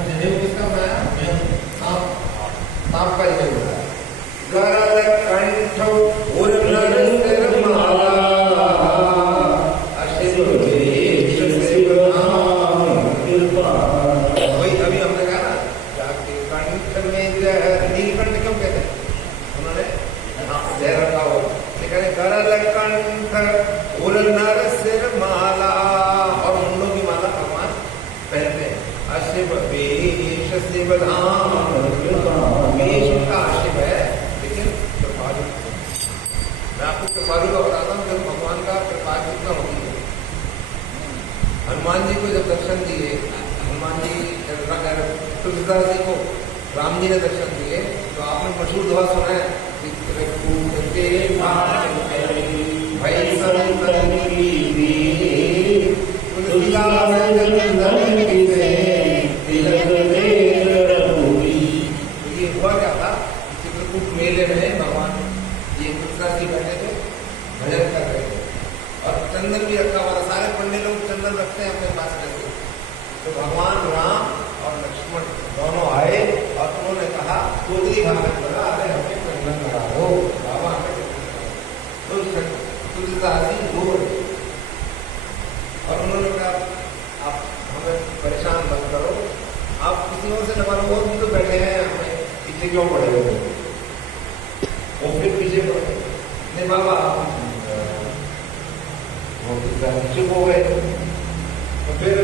जनेऊ किसका बनाया? सांप का जनेऊ बनाया। गरल कंठ उर्नर सिरमाला अशिव वेश शिवधाम कृपा। वही अभी हमने कहा ना, जाके कंठ में जहर, नीलकंठ क्यों कहते हैं? उन्होंने जहर रखा हो, लेकिन गरल कंठ उर्नर सिरमाला, और मुंडों की माला भगवान पहनते हैं। अशिव वेश शिवधाम कृपा। वेश उनका अशिव है, लेकिन कृपालु। मैं आपको कृपालु का बताता हूँ, जब भगवान का कृपा कितना होती है। हनुमान जी को जब दर्शन दिए, हनुमान जी तुलसीदास जी को राम जी ने दर्शन दिए, तो आपने मशहूर दुआ सुना है, चित्रकूट के भाई संतन की तुलसीदास चंदन की से तिलक देख रघुवी। तो ये हुआ क्या था? चित्रकूट मेले में भगवान ये तुलसीदास जी बैठे थे, भजन कर रहे थे, और चंदन भी रखा हुआ। सारे पंडित लोग चंदन रखते हैं अपने पास रहते। तो भगवान राम और लक्ष्मण दोनों आए और उन्होंने कहा, टोकरी भाषण करा, अरे हमें चंदन लगा दो बाबा, हमें चंदन। तो तुलसीदास जी रो रहे, और उन्होंने कहा, आप हमें परेशान मत करो, आप किसी और से लगा लो, वो भी तो बैठे हैं, हमें पीछे क्यों पड़े हो? वो फिर पीछे पड़े, नहीं बाबा वो चुप हो गए। तो फिर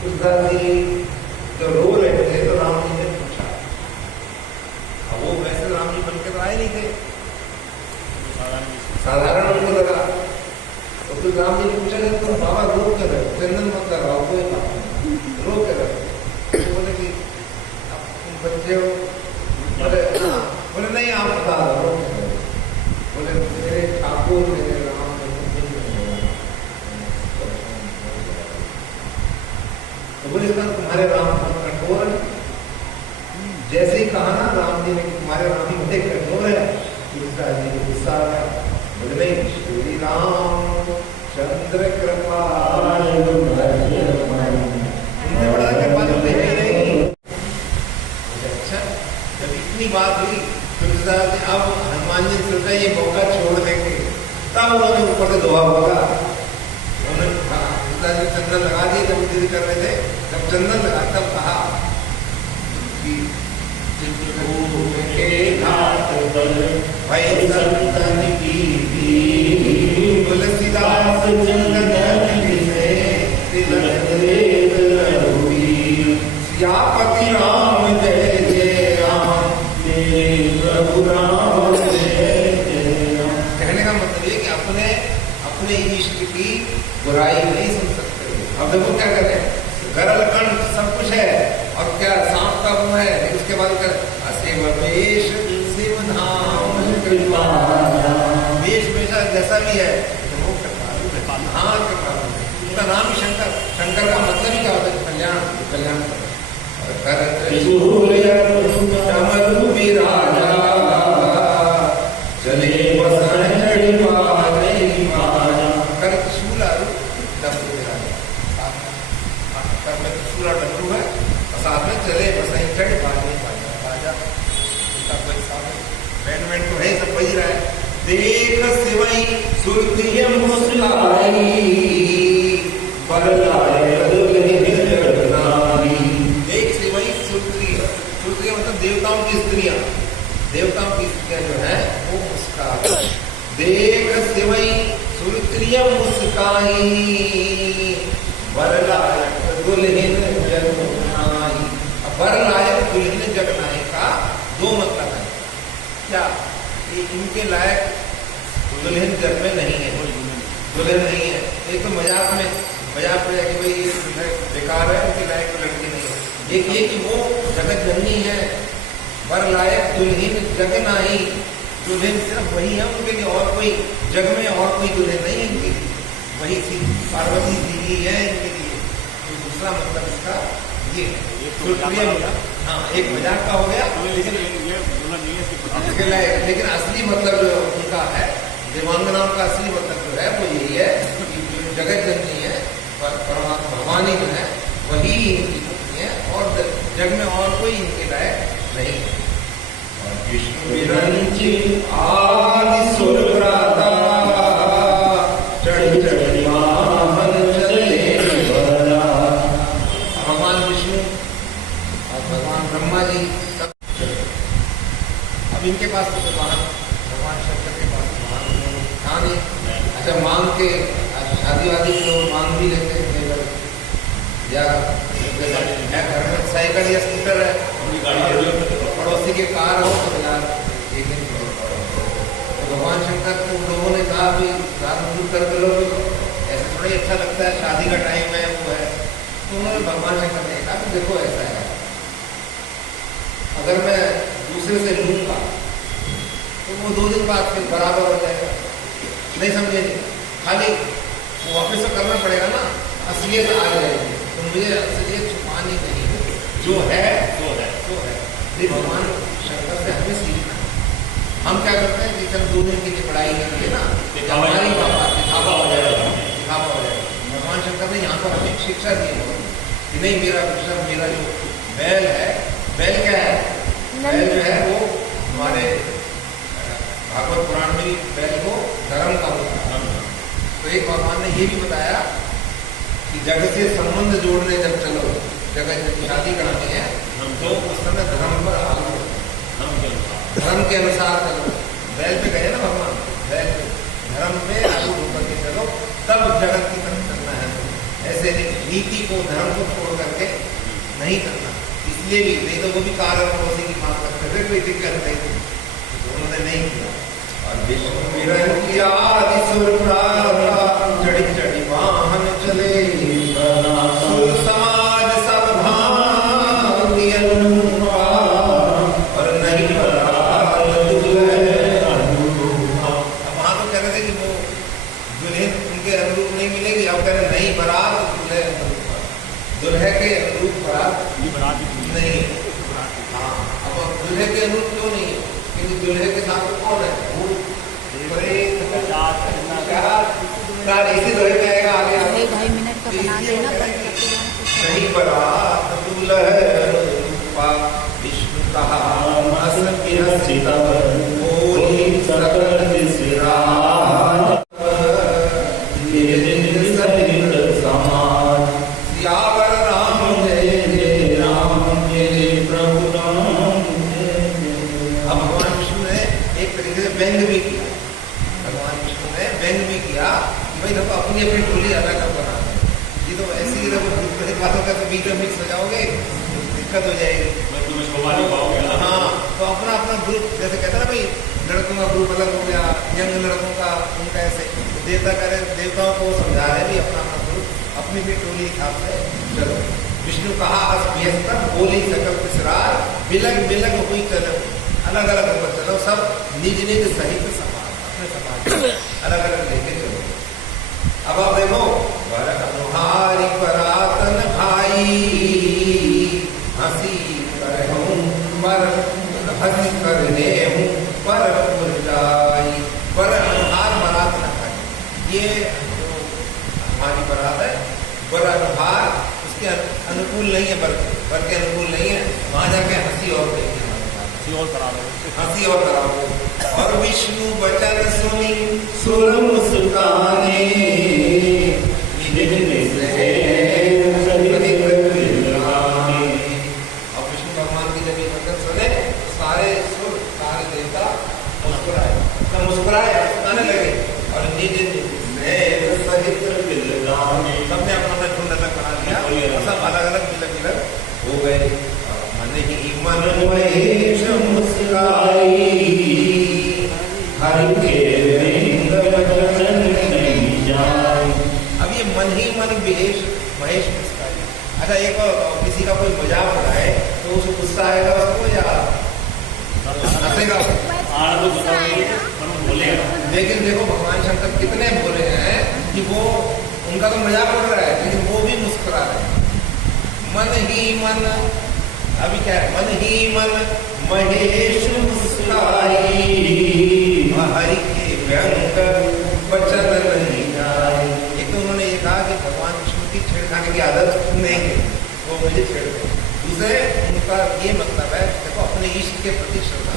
तुलसीदास जी जब रो रहे थे, तो राम जी ने पूछा, अब वो वैसे राम जी बन के तो आए नहीं थे, साधारण उनको लगा। तो फिर राम जी ने पूछा कि तुम बाबा रो कर रहे हो, चंदन मत लगाओ, कोई बात नहीं, रो कर रहे हो। तो बोले कि अब तुम बच्चे हो, बोले नहीं आप बता दो। बोले मेरे ठाकुर मेरे राम तो बोले तुम्हारे राम कठोर है। जैसे ही कहा ना राम जी ने, तुम्हारे राम ही बड़े कठोर है, तुलसीदास जी को गुस्सा आ गया। बोले नहीं, श्री राम चंद्र कृपाल इनसे बड़ा कृपाल तो है ही नहीं। अच्छा, जब इतनी बात हुई, तुलसीदास जी अब हनुमान जी सोचा ये मौका छोड़ देंगे, तब उन्होंने ऊपर से दोहा बोला। उन्होंने तुलसीदास जी चंदन लगा दिए, जब जिद कर रहे थे, जब चंदन लगा तब कहा कि चित्रकूट के घाट पर भाई संतन की तुलसीदास चंदन से तिलक देख रघुवीर। सियापति राम जय जय राम, तेरे प्रभु राम जय जय राम। कहने का मतलब ये कि अपने इष्ट की बुराई नहीं सुन सकते। अब देखो क्या कहते हैं, गरल कंठ सब कुछ है, और क्या सांप का मुंह है, उसके बाद कर अशिव वेश शिवधाम कृपा। वेश वेशा जैसा भी है, तो वो कृपालु है। हाँ कृपालु, उसका नाम ही शंकर। शंकर का मतलब ही क्या होता है? कल्याण, कल्याण। कमल विराजा चले डमरू है, और साथ में चले बसाई चढ़ बाजे बाजा। बैंड तो है, सब बज रहा है। देख सिवई सुरती मुस्कुराई, देख सिवई सुरती, सुरती मतलब देवताओं की स्त्रियां, देवताओं की स्त्रियां जो है वो मुस्कुराई। देख सिवई सुरती मुस्काई, वरलायक दुल्हन जगनाई। वरलायक दुल्हन जगनाई का दो मतलब है। क्या ये इनके लायक दुल्हन जग में नहीं है, दुल्हन नहीं है। एक तो मजाक में कि भाई ये बेकार है, उनके लायक तो लड़की नहीं है। एक ये कि वो जगत जननी है। वरलायक दुल्हन जगनाई, दुल्हन सिर्फ वही है उनके लिए, और कोई जग में और कोई दुल्हन नहीं है इनकी, वही सी पार्वती देवी है इनके लिए। तो दूसरा मतलब इसका ये है। हाँ, एक मजाक का हो गया, लेकिन असली मतलब जो उनका है, देवांगनाओं का असली मतलब जो है वो यही है कि जो जगत जननी है, परमात्मा भगवान ही जो है वही इनकी पत्नी है, और जग में और कोई इनके लायक नहीं। विष्णु विरंची आदि सुर भ्राता चढ़ी चढ़ी वाहन चले बना। भगवान विष्णु और भगवान ब्रह्मा जी सब, अब इनके पास तो वाहन, भगवान शंकर के पास वाहन था नहीं। अच्छा, मांग के शादी वादी लोग मांग भी लेते हैं कई बार, या घर में साइकिल या स्कूटर है, पड़ोसी के कार हो तो यार एक दिन तो भगवान शंकर को लोगों ने कहा भी रात दूर कर दो, ऐसे थोड़ा ही अच्छा लगता है, शादी का टाइम है वो है। तो उन्होंने भगवान शंकर ने कहा कि देखो ऐसा है, अगर मैं दूसरे से लूँगा तो वो 2 दिन बाद फिर बराबर हो जाएगा। नहीं समझे, खाली वो वापस तो करना पड़ेगा ना, असलियत आ जाएगी। तो मुझे असलियत छुपानी नहीं है, जो है वो है, जो है। ये भगवान शंकर से हमें सीखना है। हम क्या करते हैं कि चल 2 दिन की पढ़ाई करेंगे ना, हमारी दिखावा हो जाएगा, दिखावा हो जाएगा। भगवान शंकर ने यहाँ पर हमें शिक्षा दी है कि नहीं, मेरा जो बैल है, बैल क्या है, बैल जो है वो हमारे भागवत पुराण में बैल को धर्म का होता है। तो एक भगवान ने ये भी बताया कि जग से संबंध जोड़ने जब चलो, जगह जब शादी करानी है तो उस समय धर्म पर आगे, धर्म के अनुसार चलो। बैल पे गए ना भगवान, बैल पे धर्म में आगे होकर के चलो, तब जगत की तरफ चलना है। ऐसे नीति को, धर्म को छोड़ करके नहीं करना। इसलिए भी नहीं तो वो भी कारण पड़ोसी की मांग करते थे, कोई दिक्कत नहीं थी, तो उन्होंने नहीं किया। और विष्णु विरंची आदि सुर भ्राता चढ़ी चढ़ी वाहन चले बना। सुर समाज सब भांति अनुरूपा और नहीं बरात दुल्हन अनुरूपा। अब वहाँ तो कह रहे थे कि वो दुल्हन उनके अनुरूप नहीं मिलेगी, अब कह रहे नहीं, बरात दुल्हे अनुरूपा, दुल्हे के अनुरूप बरात नहीं। हाँ, अब दुल्हे के अनुरूप क्यों नहीं है? क्योंकि दुल्हे के साथ तो कौन है? इसी दुल्हे में आएगा आगे 2.5 मिनट का बना देना। नहीं बरात दुल्हे अनुरूपा विष्णु कहा बोली सकल सिरा समान। सियावर राम जय राम जय प्रभु राम। अब भगवान विष्णु ने एक तरीके से व्यंग भी किया, भगवान विष्णु ने व्यंग भी किया कि भाई देखो अपनी अपनी टोली अलग अलग बना है। ये तो ऐसी ही देखो बातों का तो बीच में मिक्स हो जाओगे, दिक्कत हो जाएगी। हाँ, तो अपना अपना ग्रुप, जैसे कहते हैं ना भाई, लड़कों का ग्रुप अलग हो गया, यंग लड़कों का, उनका ऐसे देवता करे, देवताओं को समझा रहे भी अपना अपना ग्रुप अपनी भी टोली हिसाब से चलो। विष्णु कहा अस्भ्यस्त बोली सकल पिसरार, बिलग बिलग हुई चलो, अलग अलग होकर चलो, सब निज निज सहित समाज, अपने समाज अलग अलग लेके चलो। अब आप देखो, वर अनुहारी परातन भाई हंसी करहूं पर हंसी करने हूँ पर जाई। पर अनुहार बरात न खाई, ये जो हमारी बरात है, वर अनुहार उसके अनुकूल नहीं है, बर के अनुकूल नहीं है। वहां जाके हंसी और देंगे, हंसी और कराओगे। और विष्णु वचन सुनी सुर मुस्काने, और विष्णु भगवान की जब ये वचन सुने, सारे सुर, सारे देवता मुस्कुराए, सब मुस्कुराए, मुस्कुराने लगे। और निज सहित सबने अपना ठुंड अलग बना लिया, सब अलग अलग बिलग बिलग हो गए। मन ही मन महेश मुस्काई, हरि के बिन वचन नहीं जाए। अब ये मन ही मन महेश मुस्काई। अच्छा, एक किसी का कोई मजाक उड़ाए तो उसे गुस्सा आएगा उसको या हंसेगा? लेकिन देखो भगवान शंकर कितने बोले हैं कि वो, उनका तो मजाक उड़ रहा है लेकिन वो भी मुस्कुरा रहे हैं। मन ही मन, अभी क्या है, मन ही मन महेश मुस्काई, हरि के व्यंग वचन नहीं जाए। एक तो उन्होंने ये कहा कि भगवान विष्णु की छेड़खानी की आदत नहीं है, वो मुझे छेड़ दो। दूसरे ईष्ट के प्रति श्रद्धा।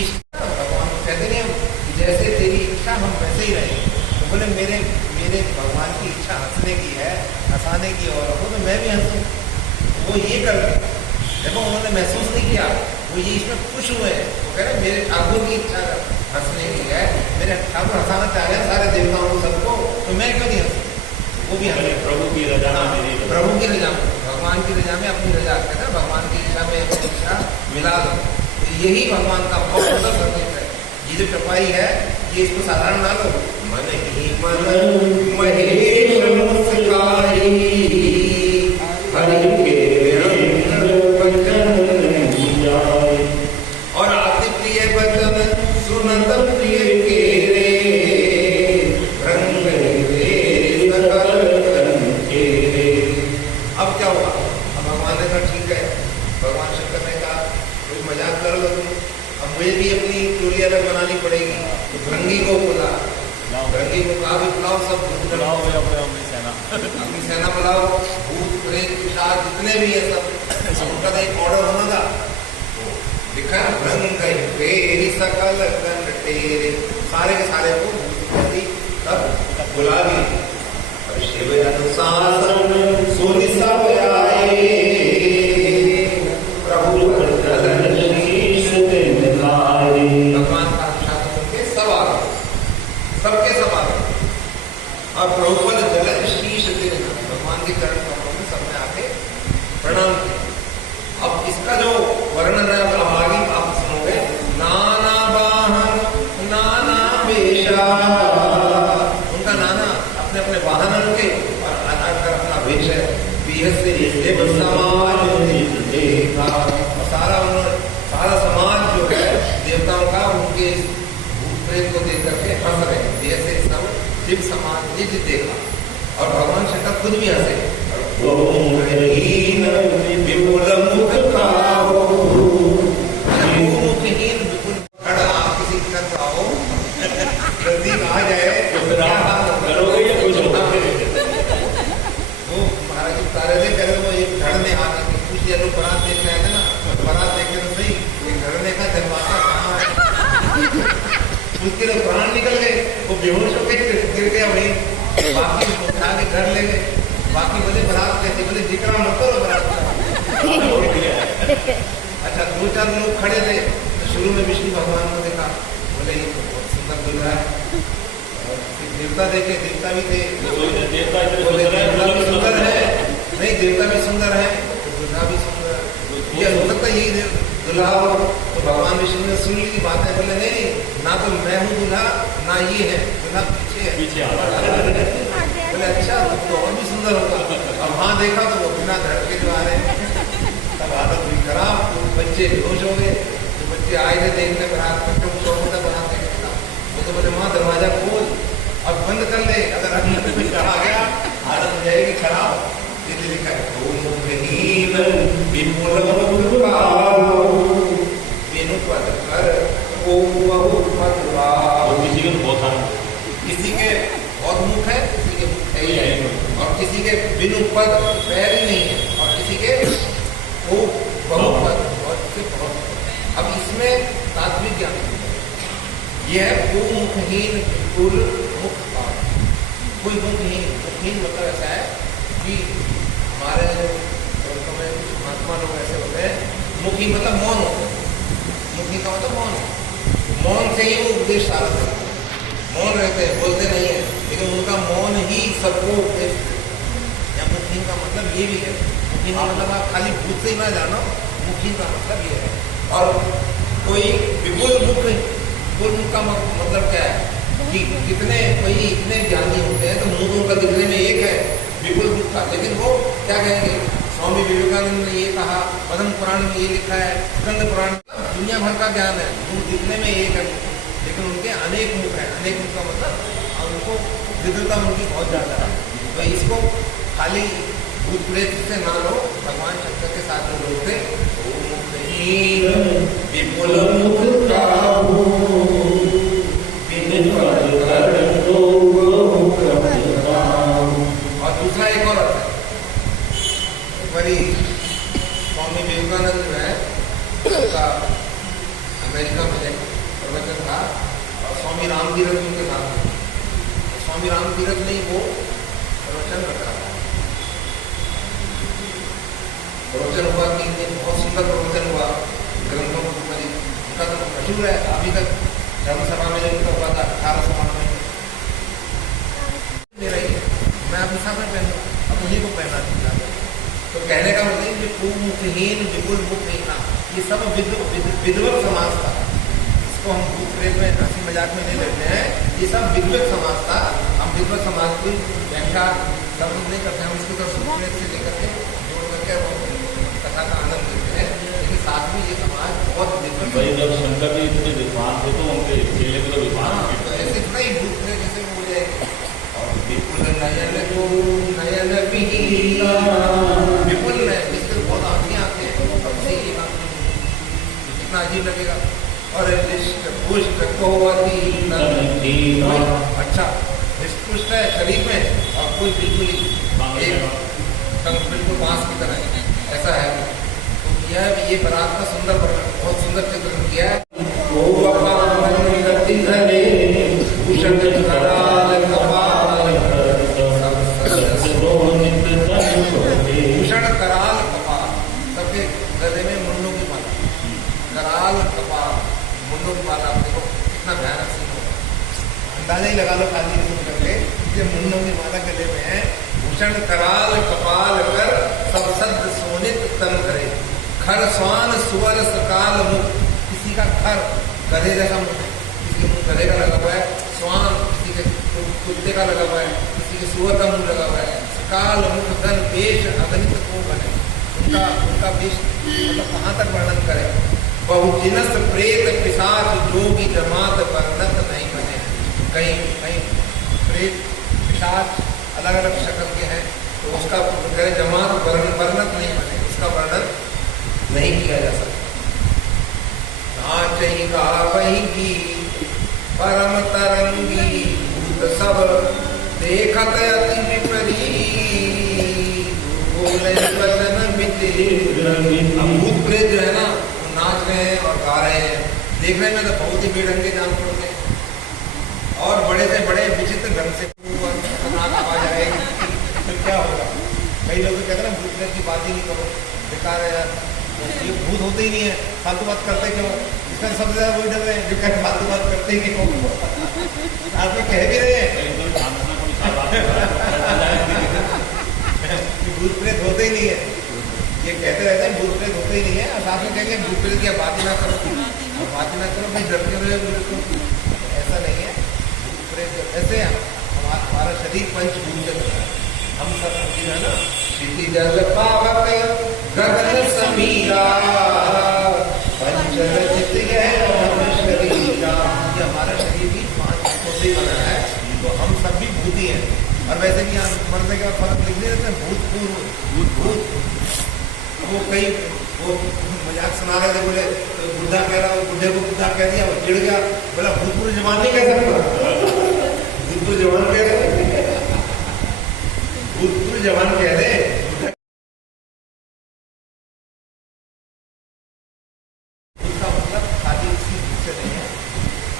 ईष्ट भगवान को कहते नहीं हम कि जैसे तेरी इच्छा हम वैसे ही रहेंगे। तो बोले मेरे मेरे भगवान की इच्छा हंसने की है, हंसाने की, और हो तो मैं भी हंसूँ। वो ये कर देखो, उन्होंने महसूस नहीं किया, वो ये इसमें खुश हुए हैं। वो कह रहे मेरे ठाकुर की इच्छा हंसने की है, मेरे ठाकुर हंसाना चाह रहे हैं सारे देवताओं को, सबको, तो मैं क्यों नहीं हंसूँ? वो भी हंसे। प्रभु की रजा में मेरी रजा। प्रभु की रजा में, भगवान की रजा में अपनी रजा, कहते हैं भगवान की इच्छा में अपनी इच्छा मिला दो। तो यही भगवान का बहुत सुंदर संदेश है। ये जो टपाई है, ये इसको साधारण ना लो। मन ही मन महेश मुस्काई, हरि के और अति प्रिय वचन सुनत प्रिय केरे, रंग रे सकल केरे। अब क्या हुआ? अब भगवान ने कहा ठीक है, भगवान शंकर ने कहा कोई मजाक कर लो तुम, अब मुझे भी अपनी टोली अलग बनानी पड़ेगी। तो भृंगी को बोला, भृंगी को कहा भी बुलाओ, सब अपनी सेना बुलाओ, भूत प्रेत पिशाच जितने भी है सब, उनका तो एक ऑर्डर होना था। लिखा है भृंग फेरी सकल गण टेरे, सारे के सारे को तब बुला ली। शिव अनुशासन सुनि सब आए, प्रभु भगवान का अनुशासन के सब आ गए, सबके सब आ गए। और प्रभु जल शीश देने, भगवान के चरण कमलों में सबने आके प्रणाम किया। अब इसका जो वर्णन है अब आगे आप सुनोगे, नाना वाहन नाना वेशा, उनका नाना अपने अपने वाहन के और अनाकर अपना वेश है। समाज देखा, और सारा उन्होंने सारा समाज जो है देवताओं का उनके भूत प्रेत को देख करके हंस रहे हैं। जैसे सब शिव समाज निज देखा, और भगवान शंकर खुद भी हंसे। विपुल मुख खाओ, मुखहीन विपुल, आप किसी घर पर आओ, नजदीक आ जाए करोगे या कुछ वो महाराज जी बता रहे थे, कह रहे वो एक घर में आकर के कुछ ये लोग बारात देख रहे थे ना, बारात देखे तो सही, एक घर में का दरवाजा कहाँ है, उसके लोग प्राण निकल गए, वो बेहोश हो गए, गिर गया वहीं, बाकी उठा के घर ले गए। बाकी बोले बारात कैसे, बोले जिक्र मत करो बारात। अच्छा, दो चार लोग खड़े थे, तो शुरू में विष्णु भगवान को देखा, बोले ये तो बहुत सुंदर दूल्हा है। और देवता देखे, देवता भी थे, बोले देवता भी सुंदर है, नहीं देवता भी सुंदर है, तो दूल्हा भी सुंदर, ये हो सकता यही दूल्हा हो। तो भगवान विष्णु ने सुन ली बातें, बोले नहीं ना तो मैं हूँ दूल्हा, ना ये है दूल्हा, पीछे है। बोले अच्छा, तो और भी सुंदर होगा। अब वहाँ देखा तो वो बिना धड़के जो आ रहे हैं, तब आदत हुई खराब, तो बच्चे बेहोश हो गए। तो बच्चे आए थे देखने बारात, बच्चों को शौक था बारात देखने का, वो तो बोले वहाँ दरवाजा खोल, अब बंद कर ले, अगर अंदर कोई आ गया आदत हो जाएगी खराब। ये लिखा है किसी के बहुत मुख है, किसी के मुख है ही है, और किसी के बिनु पद पैर ही नहीं है, और किसी के वो बहुपद और किसी बहुत। अब इसमें तात्विक ज्ञान यह है, वो मुखहीन बिल्कुल मुख पाव, कोई मुखहीन। मुखहीन मतलब ऐसा है कि हमारे जो महात्मा लोग ऐसे होते हैं, मुखी मतलब मौन होते हैं, मुखी का मतलब मौन, मौन से ही वो उपदेश सारा करते हैं, मौन रहते हैं, बोलते नहीं है, लेकिन उनका मौन ही सबको उपदेश देते हैं। या मुखी का मतलब ये भी है, मुखी का मतलब आप खाली भूत से ही ना जानो, मुखी का मतलब ये है। और कोई विपुल मुख, विपुल मुख का मतलब क्या है कि कितने कोई इतने ज्ञानी होते हैं तो मुंह उनका दिखने में एक है विपुल मुख का, लेकिन वो क्या कहेंगे, स्वामी विवेकानंद ने ये कहा, पद्म पुराण में ये लिखा है, स्कंद पुराण, दुनिया भर का ज्ञान है, मुंह दिखने में एक है, लेकिन उनके अनेक मुख है। अनेक मुख का मतलब उनको विद्वता उनकी बहुत ज़्यादा है। तो इसको खाली भूत प्रेत से ना लो, भगवान शंकर के साथ जो लोग थे, विपुल मुख का और दूसरा एक और अर्थ है, बड़ी स्वामी विवेकानंद जो है उनका अमेरिका में एक प्रवचन था और स्वामी राम तीरथ उनके साथ थे। स्वामी राम तीरथ ने वो प्रवचन रखा था। प्रवचन हुआ 3 दिन, बहुत सुंदर प्रवचन हुआ। ग्रंथों को उनका तो मशहूर है, अभी तक धर्मसभा में जो उनका हुआ था 1899 में। मेरा ही मैं अपने साथ में पहनूँ, अब उन्हीं को पहना चाहता हूँ। तो कहने का मतलब ये कुमुखहीन विपुल मुखहीन, ये सब विद्वत समाज था। इसको हम भूत प्रेत में हंसी मजाक में नहीं लेते हैं, ये सब विद्वत समाज था। हम विद्वत समाज की व्याख्या सब नहीं करते, हम इसको तो भूत प्रेत से लेकर के जोड़ करके कथा का आनंद लेते हैं। लेकिन साथ में ये समाज बहुत विद्वत। भाई जब शंकर जी इतने विद्वान थे तो उनके चेले को तो विद्वान तो ऐसे थोड़ा ही भूत प्रेत जैसे हो जाएंगे। और विपुल नयन को नयन पीला, विपुल है जिसके बहुत आंखें आते हैं, सबसे एक आंख कितना अजीब लगेगा। और हृष्ट पुष्ट को अच्छा हृष्ट पुष्ट है शरीर में और कोई बिल्कुल ही एक बिल्कुल बांस की तरह ऐसा है। तो यह ये बारात का सुंदर वर्णन, बहुत सुंदर चित्रण किया है। भूषण कराल कपाल, सबके गले में मुंडों की माला, कराल कपाल मुंडों की माला। देखो कितना भयानक सीन होगा, अंदाजा ही लगा लो खाली सुन करके, ये मुंडों की माला गले में है। भूषण कराल कपाल कर सब सद सोनित तन करे, खर स्वान सुवर सकाल मुख, किसी का खर गधे जैसा मुख है, किसी के मुंह गधे का लगा हुआ है, स्वान किसी के कुत्ते का लगा हुआ है, किसी के सुअर का मुंह लगा हुआ है, सकाल मुख धन वेश अगणित को बने। उनका वेश मतलब कहाँ तक वर्णन करे। बहुजिनस प्रेत पिशाच जोगी जमात वर्णत नहीं बने। कहीं कहीं प्रेत पिशाच अलग अलग शक्ल के हैं, तो उसका जमात वर्णत नहीं बने, उसका वर्णन नहीं किया जा सकता। नाचई गावई की परम तरंगी भूत सब देखत अति विपरीत, बोले वचन मिटे। भूत प्रेत जो है ना नाच रहे हैं और गा रहे हैं, देखने में तो बहुत ही बेढंगे जान पड़ते हैं और बड़े से बड़े विचित्र ढंग से खतरनाक आवाज आएगी, फिर क्या होगा। कई लोग कहते हैं ना भूत प्रेत की बात ही नहीं करो, बेकार है यार, ये भूत होते ही नहीं है, फालतू बात करते क्यों। इसका सबसे ज्यादा वही डर है जो कहते फालतू बात करते ही क्यों। आदमी कह भी रहे हैं कि भूत प्रेत होते ही नहीं है, ये कहते रहते हैं भूत प्रेत होते ही नहीं है, और साथ में कहेंगे भूत प्रेत की बात ही ना करो, बात ही ना करो, भाई डरते रहे। ऐसा नहीं है, भूत प्रेत ऐसे हमारा शरीर पंचभूत है, हम सब जो है ना क्षिति जल पावक गगन समीरा पंचरचित शरीरा, ये हमारा शरीर भी 5 से बना है, तो हम सब भी भूत ही हैं। और वैसे भी यहाँ मरने के बाद फर्क लिख नहीं रहते, भूत वो कई वो मजाक सुना रहे थे, बोले बुढ़ा कह रहा, बुढ़े को बुढ़ा कह दिया, वो चिढ़ गया, बोला भूतपूर्व जवान नहीं कह सकता, भूतपूर्व जवान कह रहे, भूतपूर्व जवान कह रहे। उसका मतलब खाली इसी भूत से नहीं है,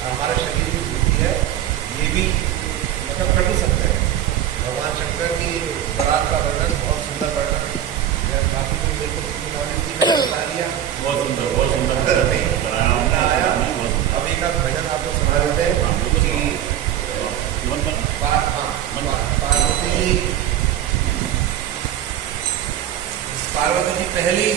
हमारा शरीर भी भूति है, ये भी मतलब कर सकते हैं। भगवान शंकर की बारात का वर्णन बहुत सुंदर वर्णन है, काफी मेरे को नॉलेज की मैंने बता दिया, बहुत सुंदर आया। अब एक आध भजन आपको सुना देते हैं कि पार्वती जी पहली